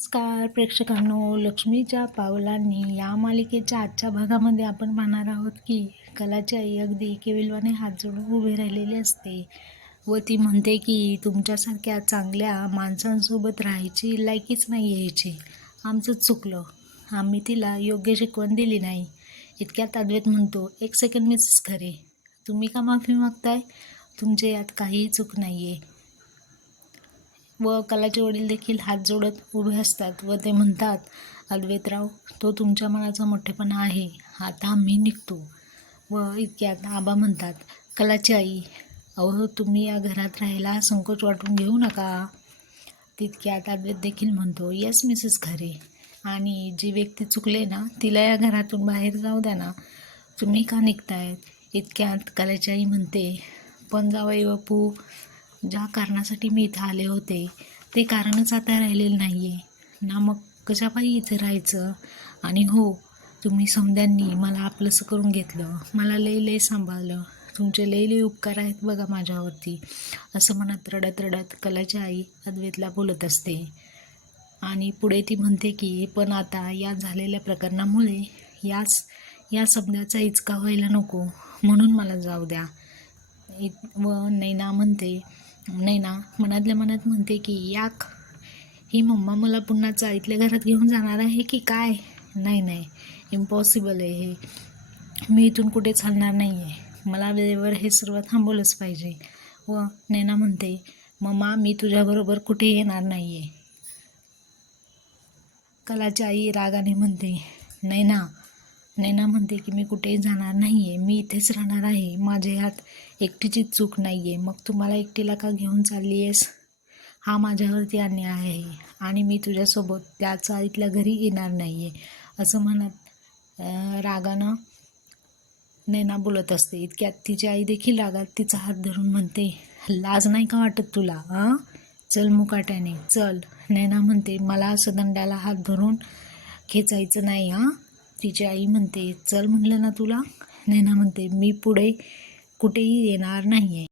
नमस्कार प्रेक्षकांनो लक्ष्मीच्या पावलांनी या मालिकेच्या आजच्या भागामध्ये आपण पाहणार आहोत की कलाची आई अगदी केविलवाने हात जोडून उभी राहिलेली असते व ती म्हणते की तुमच्यासारख्या चांगल्या माणसांसोबत राहायची लायकीच नाही यायची. आमचं चुकलं. आम्ही तिला योग्य शिकवण दिली नाही. इतक्यात अद्वैत म्हणतो एक सेकंड मिसेस खरे. तुम्ही का माफी मागताय? तुमचे यात काहीही चूक नाही आहे व कलाचे वडील देखील हात जोडत उभे असतात व ते म्हणतात अद्वैतराव तो तुमच्या मनाचा मोठेपणा आहे. आता आम्ही निघतो. व इतक्यात आबा म्हणतात कलाची आई अहो तुम्ही या घरात राहायला संकोच वाटून घेऊ नका. तितक्यात अद्वैत देखील म्हणतो येस मिसेस खरे. आणि जी व्यक्ती चुकले ना तिला या घरातून बाहेर जाऊ द्या ना. तुम्ही का निघतायत? इतक्यात कलाची आई म्हणते पण जावई बापू ज्या कारणासाठी मी इथं आले होते ते कारणच आता राहिलेलं नाही आहे ना मग कशापायी इथे राहायचं? आणि हो तुम्ही समद्यांनी मला आपलंसं करून घेतलं. मला लई लई सांभाळलं. तुमचे लई लई उपकार आहेत बघा माझ्यावरती. असं म्हणत रडत रडत कलाची आई अद्वैतला बोलत असते. आणि पुढे ती म्हणते की पण आता या झालेल्या प्रकरणामुळे याच या शब्दाचा इचका व्हायला नको. म्हणून मला जाऊ द्या. इत व नैना म्हणते नाही ना मनातल्या मनात म्हणते की याक ही मम्मा मला पुन्हा चाळीतल्या घरात घेऊन जाणार आहे की काय? नाही नाही इम्पॉसिबल आहे हे. मी इथून कुठे चालणार नाही आहे मला वेळेवर हे सर्व थांबवलंच पाहिजे. व नैना म्हणते मम्मा मी तुझ्याबरोबर कुठे येणार नाही आहे कलाची आई रागाने म्हणते नैना नैना म्हणते की मी कुठेही जाणार नाही आहे मी इथेच राहणार आहे. माझ्या ह्यात एकटीची चूक नाही आहे मग तू मला एकटीला का घेऊन चालली आहेस? हा माझ्यावरती अन्याय आहे. आणि मी तुझ्यासोबत त्याच आईतल्या घरी येणार नाही आहे असं म्हणत रागानं नैना बोलत असते. इतक्यात तिची आई देखील रागात तिचा हात धरून म्हणते लाज नाही का वाटत तुला हां चल मुकाट्याने चल. नैना म्हणते मला असं दंड्याला हात धरून खेचायचं नाही हां तिची आई म्हणते चल म्हणलं ना तुला. नैना म्हणते मी पुढे कुठेही येणार नाही आहे